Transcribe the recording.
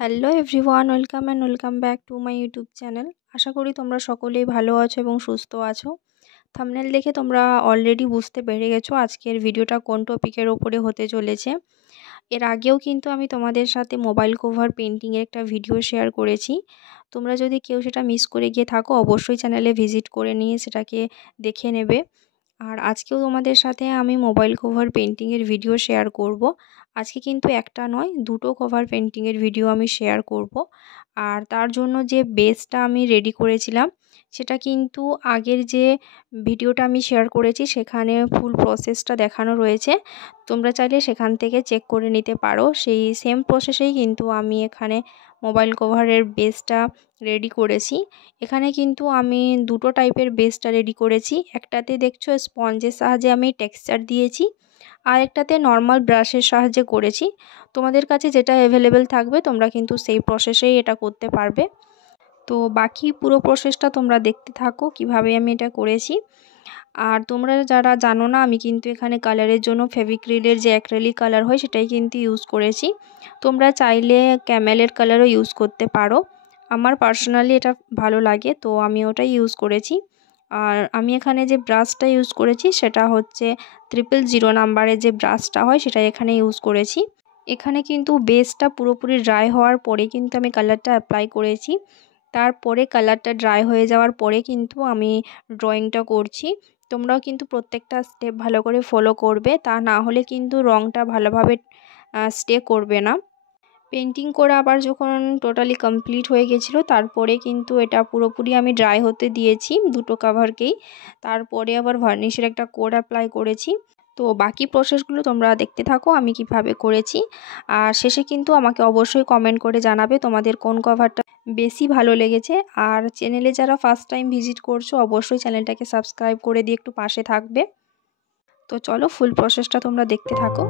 Hello everyone, welcome back to my YouTube channel. আশা করি তোমরা সকলেই ভালো আছো এবং সুস্থ আছো। থাম্বনেল দেখে তোমরা অলরেডি বুঝতে পেরে গেছো আজকের ভিডিওটা কোন টপিকের ওপরে হতে চলেছে। এর আগেও কিন্তু আমি তোমাদের সাথে মোবাইল কভার পেন্টিংয়ের একটা ভিডিও শেয়ার করেছি। তোমরা যদি কেউ সেটা মিস করে গিয়ে থাকো, অবশ্যই চ্যানেলে ভিজিট করে নিয়ে সেটাকে দেখে নেবে। আর আজকেও তোমাদের সাথে আমি মোবাইল কভার পেন্টিংয়ের ভিডিও শেয়ার করব। আজকে কিন্তু একটা নয়, দুটো কভার পেন্টিংয়ের ভিডিও আমি শেয়ার করব। আর তার জন্য যে বেসটা আমি রেডি করেছিলাম সেটা কিন্তু আগের যে ভিডিওটা আমি শেয়ার করেছি সেখানে ফুল প্রসেসটা দেখানো রয়েছে। তোমরা চাইলে সেখান থেকে চেক করে নিতে পারো। সেই সেম প্রসেসেই কিন্তু আমি এখানে মোবাইল কভারের বেসটা রেডি করেছি। এখানে কিন্তু আমি দুটো টাইপের বেসটা রেডি করেছি। একটাতে দেখছো স্পঞ্জের সাহায্যে আমি টেক্সচার দিয়েছি, আর একটাতে নর্মাল ব্রাশের সাহায্যে করেছি। তোমাদের কাছে যেটা অ্যাভেলেবেল থাকবে তোমরা কিন্তু সেই প্রসেসেই এটা করতে পারবে। তো বাকি পুরো প্রসেসটা তোমরা দেখতে থাকো কিভাবে আমি এটা করেছি। আর তোমরা যারা জানো না, আমি কিন্তু এখানে কালারের জন্য ফেভিক্রিলের যে অ্যাক্রিলিক কালার হয় সেটাই কিন্তু ইউজ করেছি। তোমরা চাইলে ক্যামেলের কালারও ইউজ করতে পারো। আমার পার্সোনালি এটা ভালো লাগে, তো আমি ওটাই ইউজ করেছি। আর আমি এখানে যে ব্রাশটা ইউজ করেছি সেটা হচ্ছে 000 নাম্বারের যে ব্রাশটা হয় সেটা এখানে ইউজ করেছি। এখানে কিন্তু বেসটা পুরোপুরি ড্রাই হওয়ার পরে কিন্তু আমি কালারটা অ্যাপ্লাই করেছি। তারপরে কালারটা ড্রাই হয়ে যাওয়ার পরে কিন্তু আমি ড্রয়িংটা করছি। তোমরাও কিন্তু প্রত্যেকটা স্টেপ ভালো করে ফলো করবে, তা না হলে কিন্তু রঙটা ভালোভাবে স্টে করবে না। পেন্টিং করে আবার যখন টোটালি কমপ্লিট হয়ে গেছিলো তারপরে কিন্তু এটা পুরোপুরি আমি ড্রাই হতে দিয়েছি দুটো কাভারকেই। তারপরে আবার ভার্নিশের একটা কোড অ্যাপ্লাই করেছি। তো বাকি প্রসেসগুলো তোমরা দেখতে থাকো আমি কিভাবে করেছি। আর শেষে কিন্তু আমাকে অবশ্যই কমেন্ট করে জানাবে তোমাদের কোন কভারটা বেশি ভালো লেগেছে। আর চ্যানেলে যারা ফার্স্ট টাইম ভিজিট করছো অবশ্যই চ্যানেলটাকে সাবস্ক্রাইব করে দিয়ে একটু পাশে থাকবে। তো চলো ফুল প্রসেসটা তোমরা দেখতে থাকো।